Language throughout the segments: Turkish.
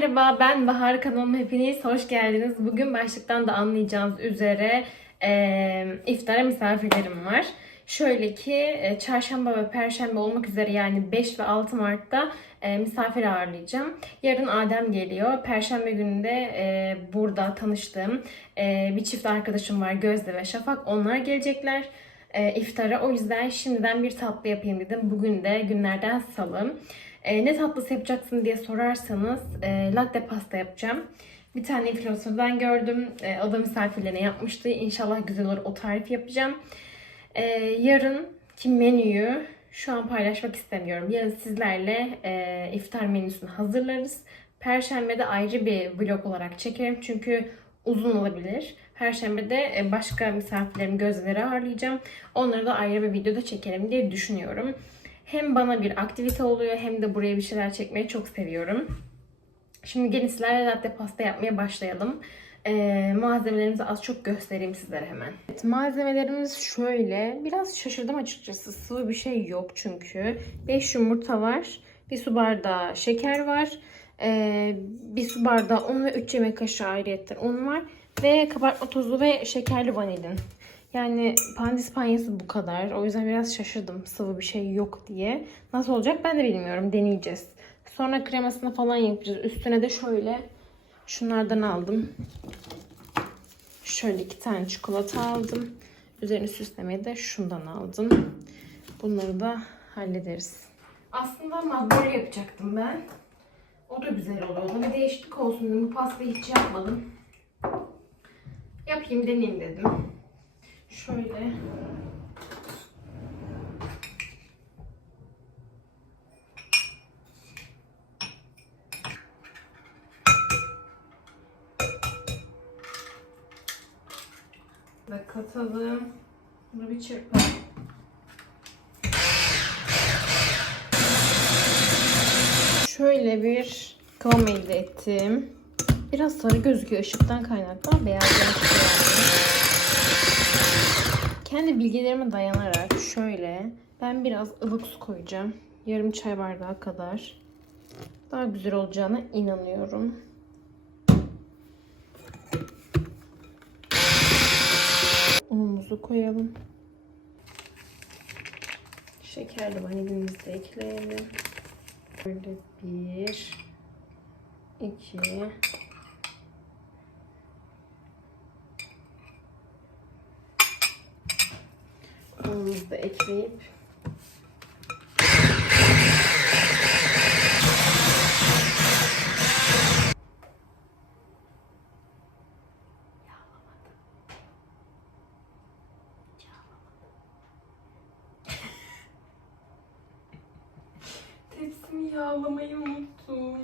merhaba, ben Bahar kanalıma hepiniz hoş geldiniz. Bugün başlıktan da anlayacağınız üzere e, iftara misafirlerim var. Şöyle ki e, çarşamba ve perşembe olmak üzere yani 5 ve 6 Mart'ta e, misafir ağırlayacağım. Yarın Adem geliyor. Perşembe günü de e, burada tanıştığım e, bir çift arkadaşım var Gözde ve Şafak. Onlar gelecekler e, iftara. O yüzden şimdiden bir tatlı yapayım dedim. Bugün de günlerden salı. E, ne tatlısı yapacaksın diye sorarsanız e, latte pasta yapacağım. Bir tane influencer'dan gördüm. E, o da misafirlerine yapmıştı. İnşallah güzel olur o tarifi yapacağım. E, yarınki menüyü şu an paylaşmak istemiyorum. Yarın sizlerle e, iftar menüsünü hazırlarız. Perşembe de ayrı bir vlog olarak çekerim. Çünkü uzun olabilir. Perşembe de e, başka misafirlerim gözleri ağırlayacağım. Onları da ayrı bir videoda çekelim diye düşünüyorum. Hem bana bir aktivite oluyor hem de buraya bir şeyler çekmeyi çok seviyorum. Şimdi gelin sizlerle latte pasta yapmaya başlayalım. Ee, malzemelerimizi az çok göstereyim sizlere hemen. Evet, malzemelerimiz şöyle. Biraz şaşırdım açıkçası. Sıvı bir şey yok çünkü. 5 yumurta var. Bir su bardağı şeker var. Ee, bir su bardağı un ve 3 yemek kaşığı ayrıyetten un var. Ve kabartma tozu ve şekerli vanilin. Yani pandispanyası bu kadar. O yüzden biraz şaşırdım sıvı bir şey yok diye. Nasıl olacak ben de bilmiyorum. Deneyeceğiz. Sonra kremasını falan yapacağız. Üstüne de şöyle şunlardan aldım. Şöyle iki tane çikolata aldım. Üzerini süslemeyi de şundan aldım. Bunları da hallederiz. Aslında magnoli yapacaktım ben. O da güzel oluyordu. Bir değişiklik olsun dedim. Bu pastayı hiç yapmadım. Yapayım deneyeyim dedim. Şöyle. Ve katalım. Bunu bir çırpalım. Şöyle bir kıvam elde ettim. Biraz sarı gözüküyor ışıktan kaynaklı ama beyaz çıkıyor. Kendi bilgilerime dayanarak şöyle ben biraz ılık su koyacağım. Yarım çay bardağı kadar. Daha güzel olacağına inanıyorum. Unumuzu koyalım. Şekerli vanilimizi de ekleyelim. Böyle bir, iki, unumuzu da ekleyip Tepsimi yağlamayı unuttum.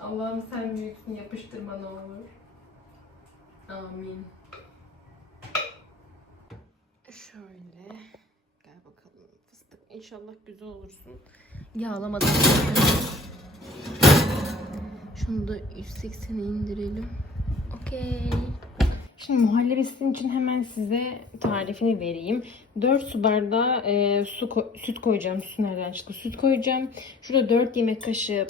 Allah'ım sen büyüksün yapıştırma ne olur. Amin. Şöyle. Gel bakalım fıstık. İnşallah güzel olursun. Yağlamadan. Şunu da 180'e indirelim. Okey. Şimdi muhallebisinin için hemen size tarifini vereyim. 4 su bardağı e, su ko- süt koyacağım. Süt nereden çıktı? Süt koyacağım. Şurada 4 yemek kaşığı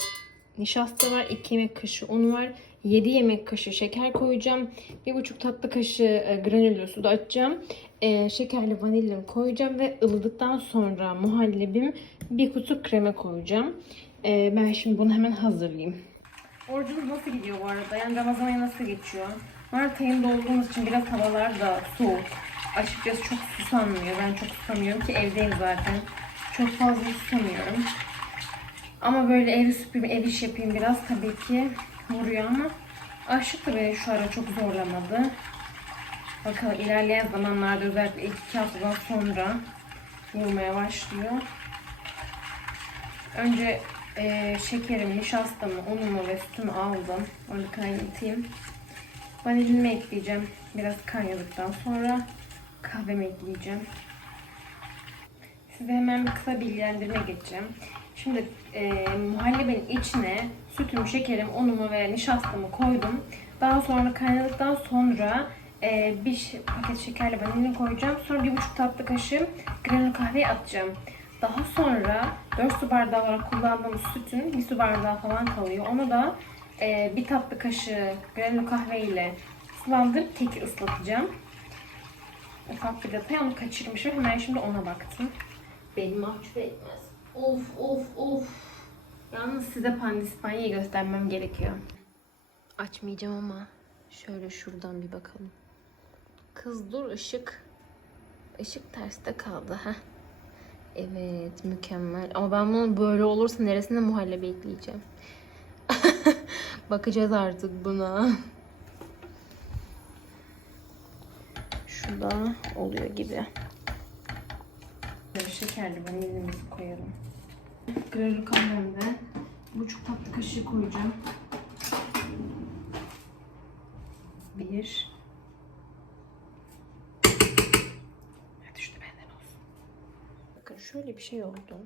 nişasta var. 2 yemek kaşığı un var. 7 yemek kaşığı şeker koyacağım. 1,5 tatlı kaşığı e, granüllü su da açacağım. E, şekerli vanilyamı koyacağım ve ılıdıktan sonra muhallebim bir kutu krema koyacağım. E, ben şimdi bunu hemen hazırlayayım. Orucunuz nasıl gidiyor bu arada? Yani Ramazan ayı nasıl geçiyor? Mart ayında olduğumuz için biraz havalar da soğuk. Açıkçası çok susanmıyor. Ben çok susamıyorum ki evdeyim zaten. Çok fazla susamıyorum. Ama böyle evi süpüreyim, ev iş yapayım biraz tabii ki vuruyor ama açlık da beni şu ara çok zorlamadı. Bakalım ilerleyen zamanlarda özellikle ilk iki haftadan sonra vurmaya başlıyor. Önce e, şekerimi, nişastamı, unumu ve sütümü aldım. Onu kaynatayım. Vanilimi ekleyeceğim. Biraz kaynadıktan sonra kahvemi ekleyeceğim. Size hemen bir kısa bilgilendirme geçeceğim. Şimdi e, muhallebinin içine sütümü, şekerim, unumu ve nişastamı koydum. Daha sonra kaynadıktan sonra e, bir paket şekerli vanilin koyacağım. Sonra bir buçuk tatlı kaşığı granül kahveyi atacağım. Daha sonra 4 su bardağı olarak kullandığımız sütün bir su bardağı falan kalıyor. Onu da e, bir tatlı kaşığı granül kahve ile sulandırıp tek ıslatacağım. Ufak bir detay onu kaçırmışım. Hemen şimdi ona baktım. Beni mahcup etmez. Of of of. Yalnız size pandispanyayı göstermem gerekiyor. Açmayacağım ama şöyle şuradan bir bakalım. Kız dur ışık. Işık terste kaldı ha. Evet mükemmel. Ama ben bunu böyle olursa neresinde muhallebi ekleyeceğim. Bakacağız artık buna. Şurada oluyor gibi. Şekerli vanilyamızı koyalım. Granül kahvemde buçuk tatlı kaşığı koyacağım. Bir. Hadi şunu benden olsun. Bakın şöyle bir şey oldu.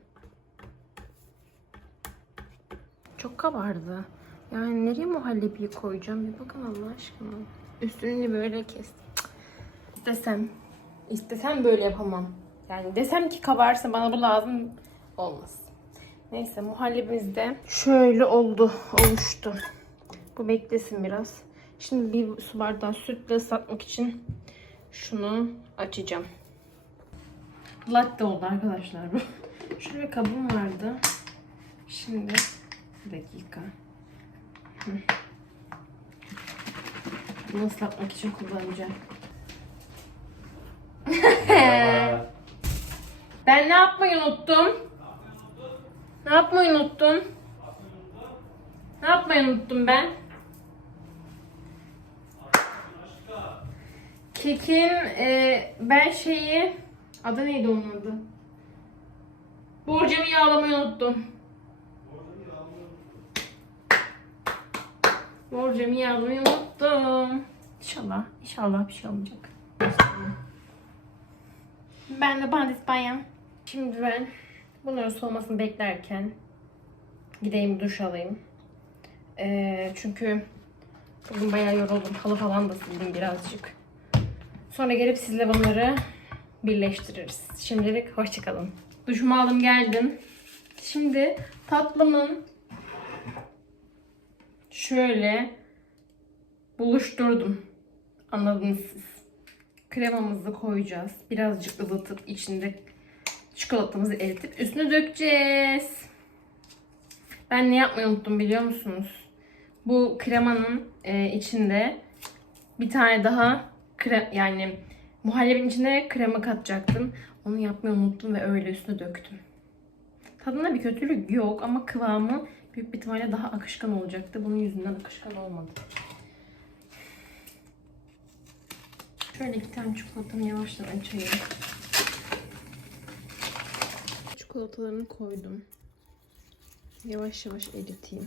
Çok kabardı. Yani nereye muhallebiyi koyacağım? Bir bakın Allah aşkına. Üstünü böyle kes. İstesem. istesem böyle yapamam. Yani desem ki kabarsa bana bu lazım olmaz. Neyse muhallebimiz de şöyle oldu, oluştu. Bu beklesin biraz. Şimdi bir su bardağı sütle ıslatmak için şunu açacağım. Latte oldu arkadaşlar bu. Şöyle kabım vardı. Şimdi bir dakika. Bunu ıslatmak için kullanacağım. ben ne yapmayı unuttum? Ne yapmayı unuttum? Ne yapmayı unuttum ben? Kekin e, ben şeyi adı neydi onun adı? Borcamı yağlamayı unuttum. Borcamı yağlamayı unuttum. İnşallah, inşallah bir şey olmayacak. Ben de pandispanya. Şimdi ben bunların soğumasını beklerken gideyim duş alayım. Ee, çünkü bugün bayağı yoruldum. Halı falan da sildim birazcık. Sonra gelip sizle bunları birleştiririz. Şimdilik hoşçakalın. Duşumu aldım geldim. Şimdi tatlımın şöyle buluşturdum. Anladınız siz. Kremamızı koyacağız. Birazcık ılıtıp içinde çikolatamızı eritip üstüne dökeceğiz. Ben ne yapmayı unuttum biliyor musunuz? Bu kremanın e, içinde bir tane daha krem yani muhallebinin içine krema katacaktım. Onu yapmayı unuttum ve öyle üstüne döktüm. Tadında bir kötülük yok ama kıvamı büyük bir ihtimalle daha akışkan olacaktı. Bunun yüzünden akışkan olmadı. Şöyle iki tane çikolatamı yavaştan açayım. Çikolatalarını koydum. Yavaş yavaş eriteyim.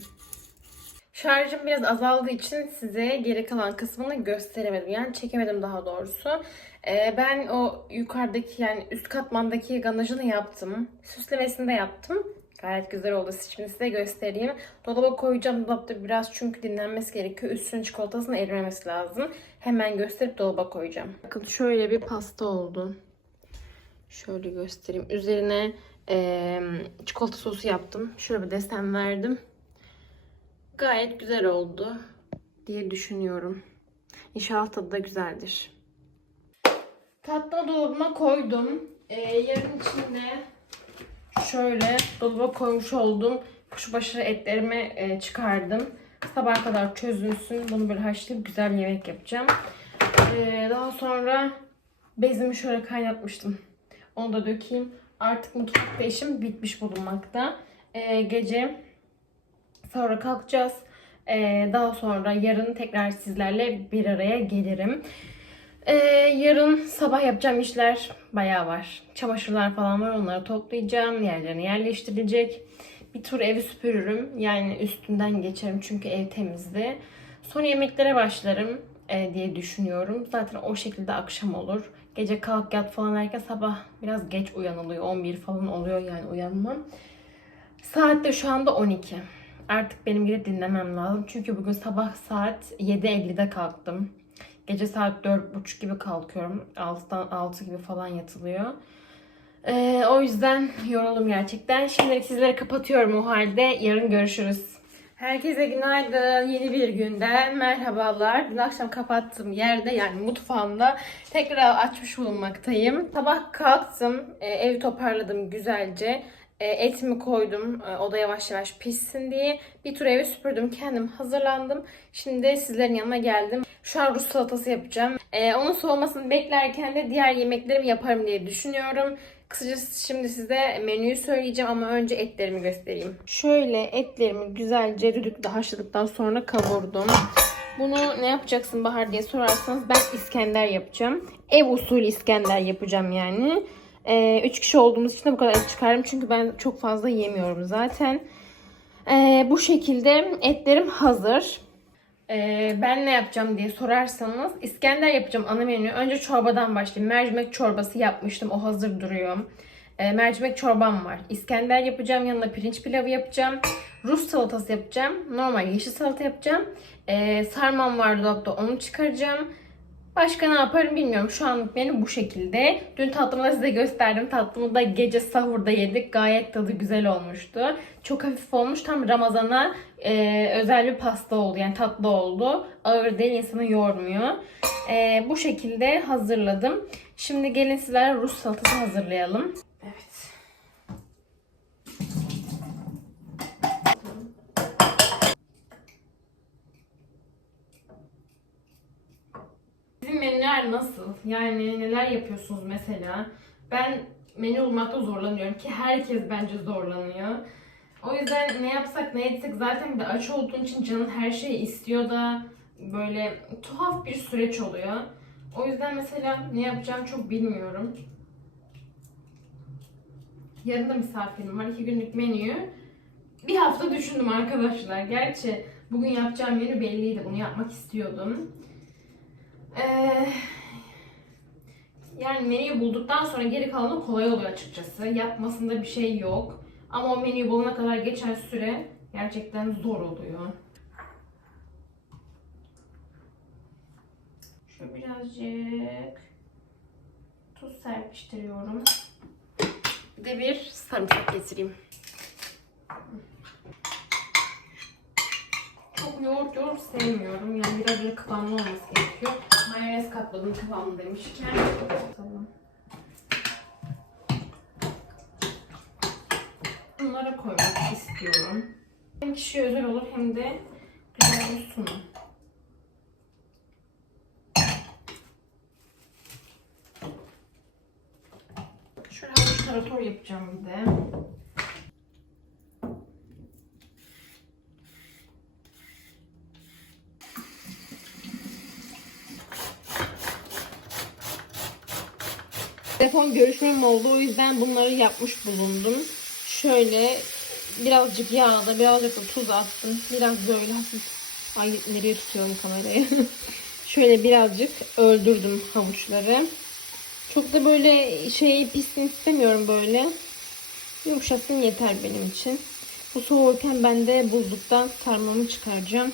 Şarjım biraz azaldığı için size geri kalan kısmını gösteremedim. Yani çekemedim daha doğrusu. Ee, ben o yukarıdaki yani üst katmandaki ganajını yaptım. Süslemesini de yaptım. Gayet güzel oldu. Şimdi size göstereyim. Dolaba koyacağım. Dolapta biraz çünkü dinlenmesi gerekiyor. Üstünün çikolatasının erimemesi lazım. Hemen gösterip dolaba koyacağım. Bakın şöyle bir pasta oldu. Şöyle göstereyim. Üzerine eee, çikolata sosu yaptım. Şöyle bir desen verdim. Gayet güzel oldu diye düşünüyorum. İnşallah tadı da güzeldir. Tatlı dolabıma koydum. Ee, yarın içinde şöyle dolaba koymuş olduğum kuşbaşı etlerimi e, çıkardım. Sabaha kadar çözülsün. Bunu böyle haşlayıp güzel yemek yapacağım. Ee, daha sonra bezimi şöyle kaynatmıştım. Onu da dökeyim. Artık mutfakta işim bitmiş bulunmakta. Ee, gece sonra kalkacağız. Ee, daha sonra yarın tekrar sizlerle bir araya gelirim. Ee, yarın sabah yapacağım işler bayağı var. Çamaşırlar falan var onları toplayacağım. Yerlerine yerleştirilecek. Bir tur evi süpürürüm. Yani üstünden geçerim çünkü ev temizdi. Sonra yemeklere başlarım e, diye düşünüyorum. Zaten o şekilde akşam olur. Gece kalk yat falan derken sabah biraz geç uyanılıyor. 11 falan oluyor yani uyanmam. Saat de şu anda 12. Artık benim gidip dinlemem lazım. Çünkü bugün sabah saat 7.50'de kalktım. Gece saat 4.30 gibi kalkıyorum. 6'dan 6 gibi falan yatılıyor. Ee, o yüzden yoruldum gerçekten. Şimdilik sizlere kapatıyorum o halde. Yarın görüşürüz. Herkese günaydın. Yeni bir günden merhabalar. Dün akşam kapattığım yerde yani mutfağımda tekrar açmış bulunmaktayım. Sabah kalktım. e, evi toparladım güzelce. E, etimi koydum. E, o da yavaş yavaş pişsin diye. Bir tur evi süpürdüm. Kendim hazırlandım. Şimdi sizlerin yanına geldim. Şu an Rus salatası yapacağım. E, onun soğumasını beklerken de diğer yemeklerimi yaparım diye düşünüyorum. Kısacası şimdi size menüyü söyleyeceğim ama önce etlerimi göstereyim. Şöyle etlerimi güzelce düdükle haşladıktan sonra kavurdum. Bunu ne yapacaksın Bahar diye sorarsanız ben İskender yapacağım. Ev usulü İskender yapacağım yani. 3 kişi olduğumuz için de bu kadar et çıkardım. Çünkü ben çok fazla yemiyorum zaten. Ee, bu şekilde etlerim hazır. Ee, ben ne yapacağım diye sorarsanız İskender yapacağım ana menü. Önce çorbadan başlayayım. Mercimek çorbası yapmıştım. O hazır duruyor. Ee, mercimek çorbam var. İskender yapacağım. Yanına pirinç pilavı yapacağım. Rus salatası yapacağım. Normal yeşil salata yapacağım. Ee, sarmam var dolapta. Onu çıkaracağım. Başka ne yaparım bilmiyorum. Şu anlık menü bu şekilde. Dün tatlımı da size gösterdim. Tatlımı da gece sahurda yedik. Gayet tadı güzel olmuştu. Çok hafif olmuş. Tam Ramazan'a e, özel bir pasta oldu. Yani tatlı oldu. Ağır değil insanı yormuyor. E, bu şekilde hazırladım. Şimdi gelin sizlere Rus salatası hazırlayalım. Evet. Sizin menüler nasıl? Yani neler yapıyorsunuz mesela? Ben menü bulmakta zorlanıyorum ki herkes bence zorlanıyor. O yüzden ne yapsak ne etsek zaten bir de aç olduğun için canın her şeyi istiyor da böyle tuhaf bir süreç oluyor. O yüzden mesela ne yapacağım çok bilmiyorum. Yarın da misafirim var. iki günlük menüyü. Bir hafta düşündüm arkadaşlar. Gerçi bugün yapacağım menü belliydi. Bunu yapmak istiyordum. Ee, yani menüyü bulduktan sonra geri kalanı kolay oluyor açıkçası. Yapmasında bir şey yok. Ama o menüyü bulana kadar geçen süre gerçekten zor oluyor. Şöyle birazcık tuz serpiştiriyorum. Bir de bir sarımsak getireyim. Çok yoğurt yoğurt sevmiyorum. Yani biraz böyle kıvamlı olması gerekiyor. Mayonez katmadım kıvamlı demişken. Tamam. Bunlara koymak istiyorum. Hem kişiye özel olur hem de güzel bir sunum. Şöyle havuç tarator yapacağım bir de. Telefon görüşmem oldu o yüzden bunları yapmış bulundum. Şöyle birazcık yağda birazcık da tuz attım. Biraz böyle hafif ay nereye tutuyorum kamerayı. Şöyle birazcık öldürdüm havuçları. Çok da böyle şey pissin istemiyorum böyle. Yumuşasın yeter benim için. Bu soğurken ben de buzluktan sarmamı çıkaracağım.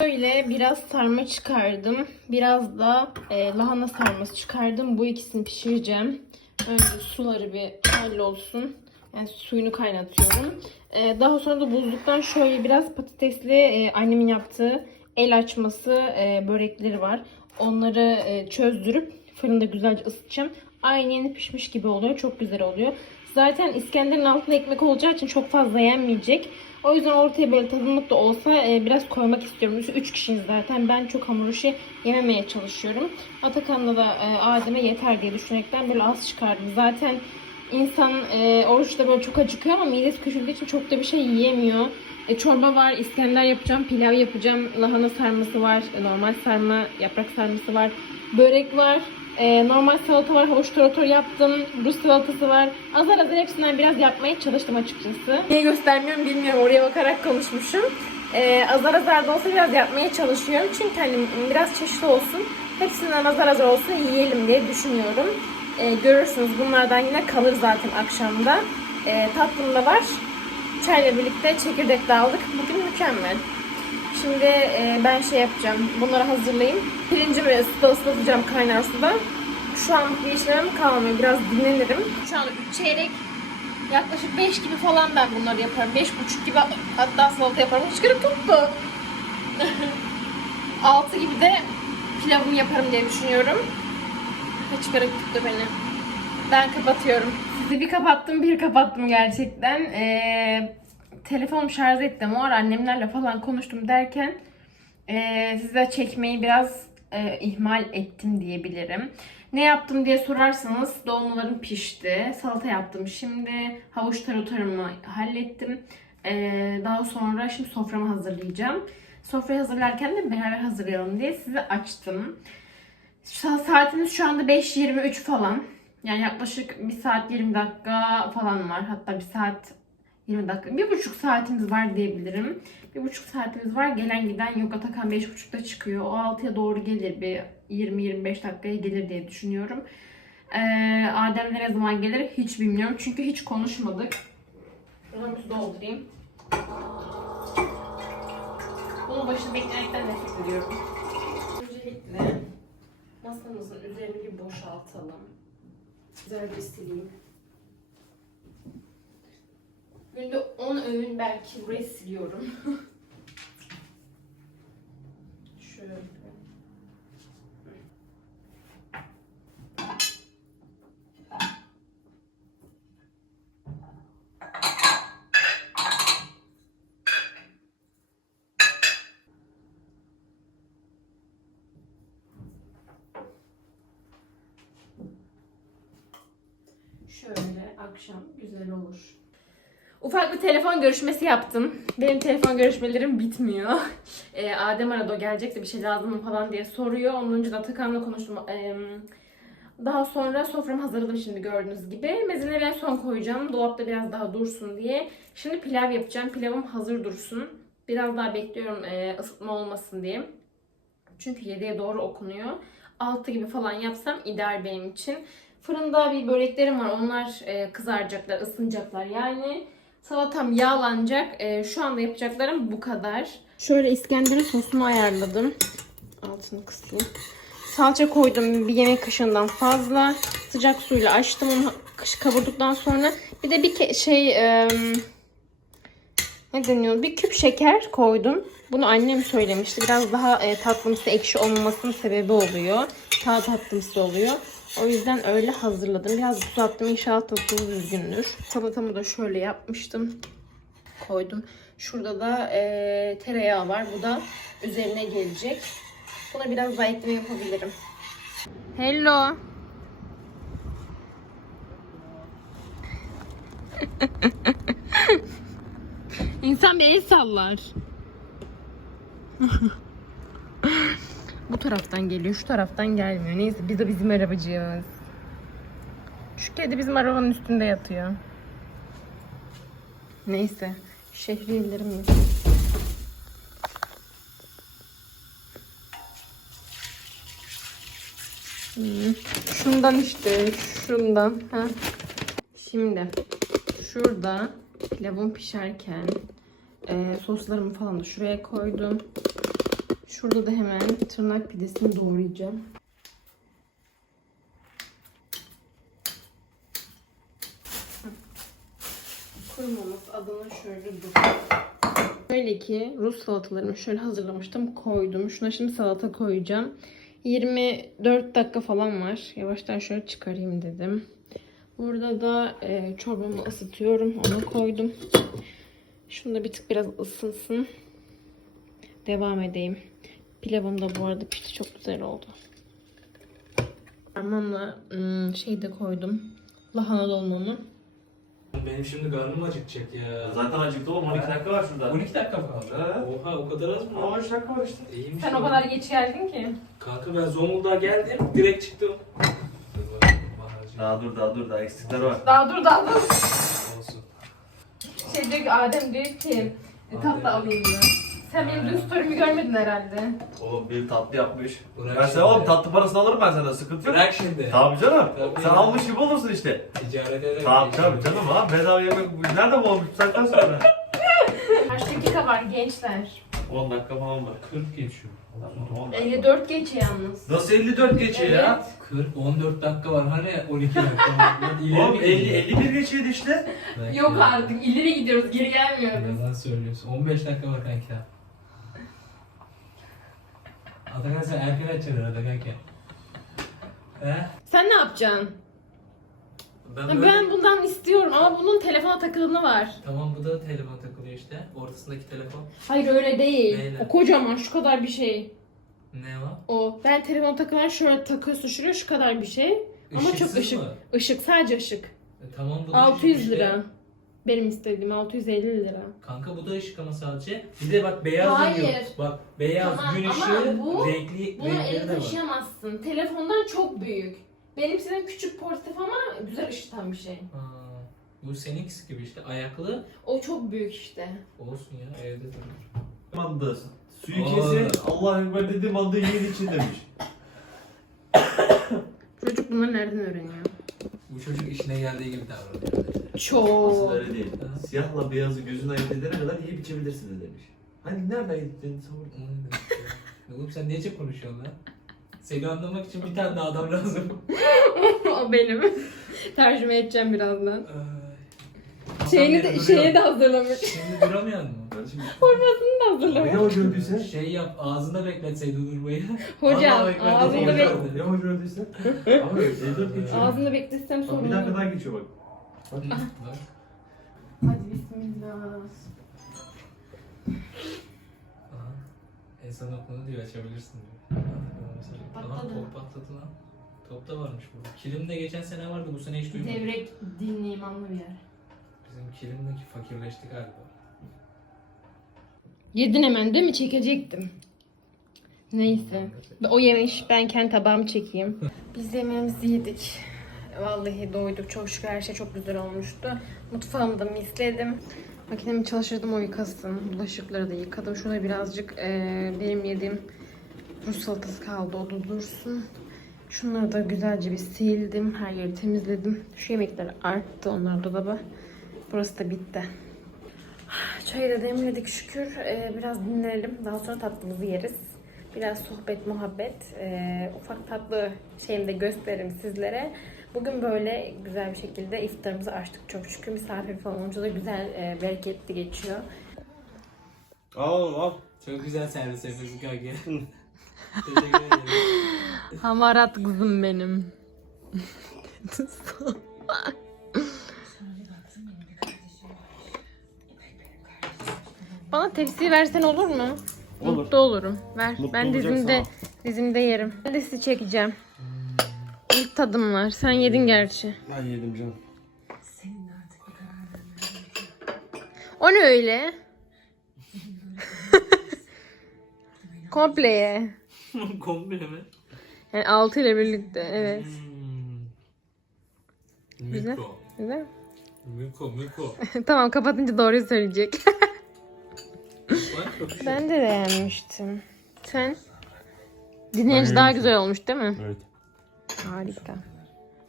Böyle biraz sarma çıkardım. Biraz da e, lahana sarması çıkardım. Bu ikisini pişireceğim. Önce suları bir hallolsun. Yani suyunu kaynatıyorum. E, daha sonra da buzluktan şöyle biraz patatesli e, annemin yaptığı el açması e, börekleri var. Onları e, çözdürüp fırında güzelce ısıtacağım. Aynı yeni pişmiş gibi oluyor. Çok güzel oluyor. Zaten İskender'in altında ekmek olacağı için çok fazla yenmeyecek. O yüzden ortaya böyle tadımlık da olsa e, biraz koymak istiyorum. Biz 3 kişiyiz zaten. Ben çok hamur işi yememeye çalışıyorum. Atakan'la da e, Adem'e yeter diye düşünerekten böyle az çıkardım. Zaten insan e, oruçta böyle çok acıkıyor ama midesi küçüldüğü için çok da bir şey yiyemiyor. E, çorba var, İskender yapacağım, pilav yapacağım, lahana sarması var, e, normal sarma, yaprak sarması var, börek var. E, normal salata var, havuç tarator yaptım, Rus salatası var. Azar azar hepsinden biraz yapmaya çalıştım açıkçası. Niye göstermiyorum bilmiyorum, oraya bakarak konuşmuşum. E, azar azar da olsa biraz yapmaya çalışıyorum. Çünkü hani biraz çeşitli olsun. Hepsinden azar azar olsa yiyelim diye düşünüyorum. E, görürsünüz bunlardan yine kalır zaten akşamda. E, tatlım da var. Çayla birlikte çekirdek de aldık. Bugün mükemmel. Şimdi e, ben şey yapacağım. Bunları hazırlayayım. Pirincimi ısıta ıslatacağım kaynar suda. Şu an bir işlemim kalmıyor. Biraz dinlenirim. Şu an 3 çeyrek Yaklaşık 5 gibi falan ben bunları yaparım. 5.30 gibi hatta salata yaparım. Hıçkırık tuttu. 6 gibi de pilavımı yaparım diye düşünüyorum. Hıçkırık tuttu beni. Ben kapatıyorum. Sizi bir kapattım bir kapattım gerçekten. Ee, telefonumu şarj ettim. O ara annemlerle falan konuştum derken ee, size çekmeyi biraz e, ihmal ettim diyebilirim. Ne yaptım diye sorarsanız dolmalarım pişti. Salata yaptım. Şimdi havuç tarutarımı hallettim. Ee, daha sonra şimdi soframı hazırlayacağım. Sofrayı hazırlarken de beraber hazırlayalım diye sizi açtım. Sa- Saatimiz şu anda 5.23 falan. Yani yaklaşık 1 saat 20 dakika falan var. Hatta 1 saat 20 dakika. Bir buçuk saatimiz var diyebilirim. Bir buçuk saatimiz var. Gelen giden yok. Atakan 5.30'da çıkıyor. O 6'ya doğru gelir. Bir 20-25 dakikaya gelir diye düşünüyorum. Ee, Adem ne zaman gelir hiç bilmiyorum. Çünkü hiç konuşmadık. Bir doldurayım. Bunun başını beklemekten nefret ediyorum. Öncelikle masamızın üzerini bir boşaltalım. Güzel bir sileyim. Günde 10 öğün belki burayı siliyorum. Şöyle. Şöyle akşam güzel olur. Ufak bir telefon görüşmesi yaptım. Benim telefon görüşmelerim bitmiyor. Ee, Adem aradı o gelecekse bir şey lazım mı falan diye soruyor. Ondan önce de Atakan'la konuştum. Ee, daha sonra soframı hazırladım şimdi gördüğünüz gibi. Mezeleri en son koyacağım. Dolapta biraz daha dursun diye. Şimdi pilav yapacağım. Pilavım hazır dursun. Biraz daha bekliyorum e, ısıtma olmasın diye. Çünkü 7'ye doğru okunuyor. 6 gibi falan yapsam ideal benim için. Fırında bir böreklerim var. Onlar e, kızaracaklar, ısınacaklar. Yani salatam yağlanacak. E, şu anda yapacaklarım bu kadar. Şöyle İskender'in sosunu ayarladım. Altını kısayım. Salça koydum bir yemek kaşığından fazla. Sıcak suyla açtım onu kavurduktan sonra. Bir de bir şey e, ne deniyor? Bir küp şeker koydum. Bunu annem söylemişti. Biraz daha e, tatlımsı, ekşi olmamasının sebebi oluyor. Daha tatlımsı oluyor. O yüzden öyle hazırladım. Biraz tuz attım. İnşallah tadı düzgündür. Salatamı da şöyle yapmıştım. Koydum. Şurada da e, tereyağı var. Bu da üzerine gelecek. Buna biraz daha ekleme yapabilirim. Hello. İnsan bir el sallar. Bu taraftan geliyor, şu taraftan gelmiyor. Neyse biz de bizim arabacığımız. Şu kedi bizim arabanın üstünde yatıyor. Neyse. Şehriyelerim mi? Hmm, Şundan işte, şundan. Ha. Şimdi şurada pilavım pişerken e, soslarımı falan da şuraya koydum. Şurada da hemen tırnak pidesini doğrayacağım. Kurumamız adına şöyle dur. Şöyle ki Rus salatalarımı şöyle hazırlamıştım. Koydum. Şuna şimdi salata koyacağım. 24 dakika falan var. Yavaştan şöyle çıkarayım dedim. Burada da e, çorbamı ısıtıyorum. Onu koydum. Şunu da bir tık biraz ısınsın. Devam edeyim. Pilavım da bu arada pişti. Çok güzel oldu. Harmanla ım, şey de koydum. Lahana dolmamı. Benim şimdi karnım acıkacak ya. Zaten acıktı oğlum 12 dakika var şurada. 12 dakika mı kaldı? Ha. Oha o kadar az mı? 13 dakika var işte. İyiymiş. Sen ya. o kadar geç geldin ki. Kanka ben Zonguldak'a geldim direkt çıktım. Daha dur daha dur daha eksikler var. Daha dur daha dur. Olsun. Şey diyor ki Adem diyor ki tatlı alayım diyor. Sen benim dün story'mi görmedin herhalde. Oğlum bir tatlı yapmış. Bırak ben şimdi. sana oğlum tatlı parasını alırım ben sana sıkıntı yok. Bırak şimdi. Tabii canım. Tabii Sen ya. almış gibi olursun işte. Ticaret ederim. Tabii tabii canım ha. Bedava yemek nerede bu olmuş bu saatten sonra? Kaç dakika var gençler? 10 dakika falan var. 40 geçiyor. Tamam, 10 dakika. 54 geçiyor yalnız. Nasıl 54 geçiyor ya? 40, 14 dakika var. Hani 12 dakika var. İleri Oğlum mi 50, gidiyor? 51 geçiyordu işte. Belki Yok de. artık ileri gidiyoruz geri gelmiyoruz. Yalan söylüyorsun. 15 dakika var kanka. Atakan sen erken açacaksın arada kanka. He? Sen ne yapacaksın? Ben Ben, böyle... bundan istiyorum ama bunun telefona takıldığını var. Tamam bu da telefon takılıyor işte. Ortasındaki telefon. Hayır öyle değil. Neyle? O kocaman şu kadar bir şey. Ne o? O. Ben telefon takılan şöyle takıyorsun şuraya şu kadar bir şey. Ama çok Işıksız ışık. mı? Işık sadece ışık. E, tamam bu da 600 ışık işte. Benim istediğim 650 lira. Kanka bu da ışık ama sadece. Bir de bak beyaz Hayır. yanıyor. Bak beyaz Tamam, gün ama ışığı bu- renkli Bunu renkleri de var. taşıyamazsın. Telefondan çok büyük. Benim istediğim küçük portatif ama güzel ışıtan bir şey. Ha, bu seninkisi gibi işte ayaklı O çok büyük işte. olsun ya evde durur. Manda suyu Aa. kesin Allah ekber dedi manda yiyin için demiş. Çocuk bunları nereden öğreniyor? Bu çocuk işine geldiği gibi davranıyor. Aslında Çok. öyle değil. Siyahla beyazı gözün ayırt edene kadar yiyip içebilirsiniz demiş. Hani nereden demek ya? Oğlum sen nece konuşuyorsun lan? Seni anlamak için bir tane daha adam lazım. o benim. Tercüme edeceğim birazdan. Ay. Şeyini de, şeye de hazırlamış. Şimdi duramıyor mu? Kardeşim Formasını da hazırlamış. ne hoca öldüyse? Şey yap ağzında bekletseydin durmayı. Hocam Vallahi ağzında, hocam. be- Ne hoca öldüyse? Abi 54 geçiyor. ağzında bekletsem Bak sorun bir dakika daha geçiyor bak. Bak. Bak. Hadi bismillah. Aha. Ezan okundu diyor açabilirsin diyor. Patladı. top patladı lan. Top da varmış burada. Kilimde geçen sene vardı bu sene hiç duymadım. Devrek dinli imanlı bir yer. Bizim kilimdeki fakirleşti galiba. Yedin hemen değil mi? Çekecektim. Neyse. O yemiş. Ben kendi tabağımı çekeyim. Biz yemeğimizi yedik. Vallahi doyduk. Çok şükür her şey çok güzel olmuştu. Mutfağımı da misledim. Makinemi çalıştırdım o yıkasın. Bulaşıkları da yıkadım. Şurada birazcık eee, benim yediğim Rus salatası kaldı. O da dursun. Şunları da güzelce bir sildim. Her yeri temizledim. Şu yemekler arttı. Onlar dolaba. Burası da bitti. Çayı da demledik şükür. Ee, biraz dinlenelim. Daha sonra tatlımızı yeriz. Biraz sohbet, muhabbet. Ee, ufak tatlı şeyimi de gösteririm sizlere. Bugün böyle güzel bir şekilde iftarımızı açtık çok şükür. Misafir falan olunca da güzel, e, bereketli geçiyor. Al al. Çok güzel servis yapıyorsun kanka. Teşekkür ederim. Hamarat kızım benim. Bana tepsi versen olur mu? Olur. Mutlu olurum. Ver. Mutlu ben dizimde ama. dizimde yerim. Ben de sizi çekeceğim. İlk tadım var. Sen yedin gerçi. Ben yedim canım. O ne öyle? Komple ye. Komple mi? Yani altı ile birlikte. Evet. Hmm. Güzel. Miko. Güzel. Miko, Miko. tamam kapatınca doğruyu söyleyecek. Ben de beğenmiştim. Sen? Dinleyince daha güzel olmuş değil mi? Evet. Harika.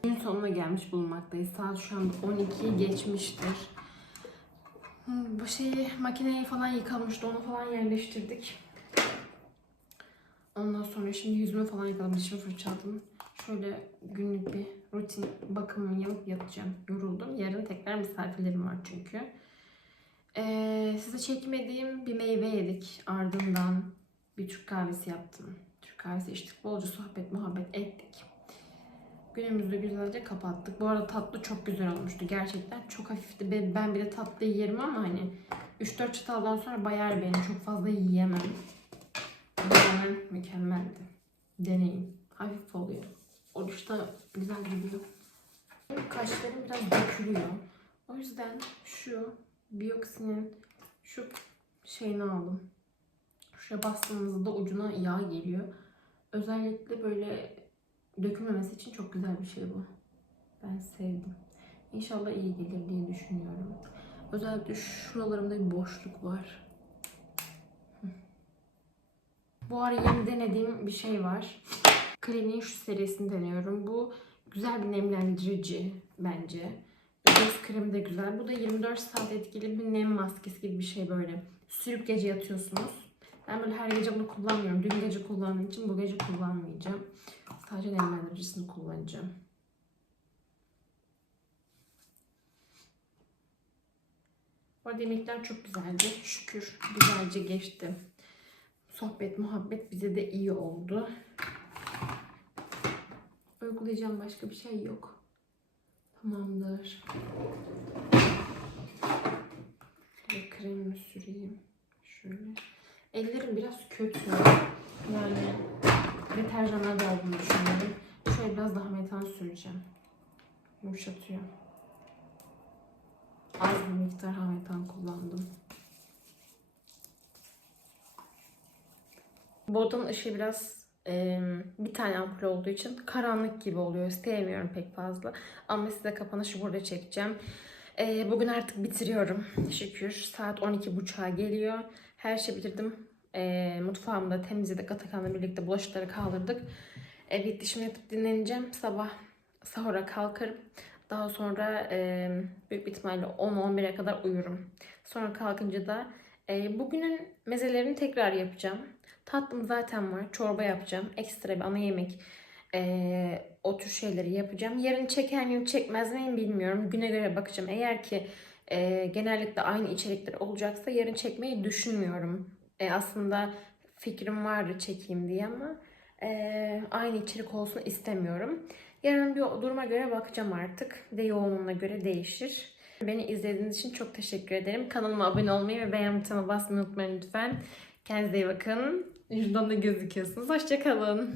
Gün sonuna gelmiş bulunmaktayız. Saat şu an 12'yi geçmiştir. Bu şeyi makineyi falan yıkamıştı. Onu falan yerleştirdik. Ondan sonra şimdi yüzümü falan yıkadım. Dişimi fırçaladım. Şöyle günlük bir rutin bakımımı yapıp yatacağım. Yoruldum. Yarın tekrar misafirlerim var çünkü. Ee, size çekmediğim bir meyve yedik. Ardından bir Türk kahvesi yaptım. Türk kahvesi içtik. Bolca sohbet, muhabbet ettik. Günümüzü güzelce kapattık. Bu arada tatlı çok güzel olmuştu. Gerçekten çok hafifti. Ben, bir de tatlı yerim ama hani 3-4 çataldan sonra bayar beni. Çok fazla yiyemem. Tamamen mükemmeldi. Deneyin. Hafif oluyor. Oruçta güzel gidiyor. Kaşlarım biraz dökülüyor. O yüzden şu biyoksinin şu şeyini aldım. Şuraya bastığımızda ucuna yağ geliyor. Özellikle böyle dökülmemesi için çok güzel bir şey bu. Ben sevdim. İnşallah iyi gelir diye düşünüyorum. Özellikle şuralarımda bir boşluk var. Bu ara yeni denediğim bir şey var. Clinique'in şu serisini deniyorum. Bu güzel bir nemlendirici bence. Göz kremi de güzel. Bu da 24 saat etkili bir nem maskesi gibi bir şey böyle. Sürüp gece yatıyorsunuz. Ben böyle her gece bunu kullanmıyorum. Dün gece kullandığım için bu gece kullanmayacağım. Sadece nemlendiricisini kullanacağım. Bu arada yemekler çok güzeldi. Şükür güzelce geçti. Sohbet, muhabbet bize de iyi oldu. Uygulayacağım başka bir şey yok. Tamamdır. Şöyle kremimi süreyim. Şöyle. Ellerim biraz kötü. Yani deterjanlar da olduğunu düşünüyorum. Şöyle biraz daha metan süreceğim. Yumuşatıyor. Az bir miktar hametan kullandım. Bu odanın ışığı biraz e, bir tane ampul olduğu için karanlık gibi oluyor. Sevmiyorum pek fazla. Ama size kapanışı burada çekeceğim. E, bugün artık bitiriyorum. Şükür. Saat 12.30'a geliyor. Her şeyi bitirdim. E, mutfağımı da temizledik. Atakan'la birlikte bulaşıkları kaldırdık. E, bitti. Şimdi yatıp dinleneceğim. Sabah sahura kalkarım. Daha sonra e, büyük bir ihtimalle 10-11'e kadar uyurum. Sonra kalkınca da e, bugünün mezelerini tekrar yapacağım. Tatlım zaten var. Çorba yapacağım. Ekstra bir ana yemek. e, o tür şeyleri yapacağım. Yarın çeker miyim çekmez miyim bilmiyorum. Güne göre bakacağım. Eğer ki e, genellikle aynı içerikler olacaksa yarın çekmeyi düşünmüyorum. E, aslında fikrim vardı çekeyim diye ama e, aynı içerik olsun istemiyorum. Yarın bir duruma göre bakacağım artık. De yoğunluğuna göre değişir. Beni izlediğiniz için çok teşekkür ederim. Kanalıma abone olmayı ve beğen butonuna basmayı unutmayın lütfen. Kendinize iyi bakın. Şuradan da gözüküyorsunuz. Hoşçakalın.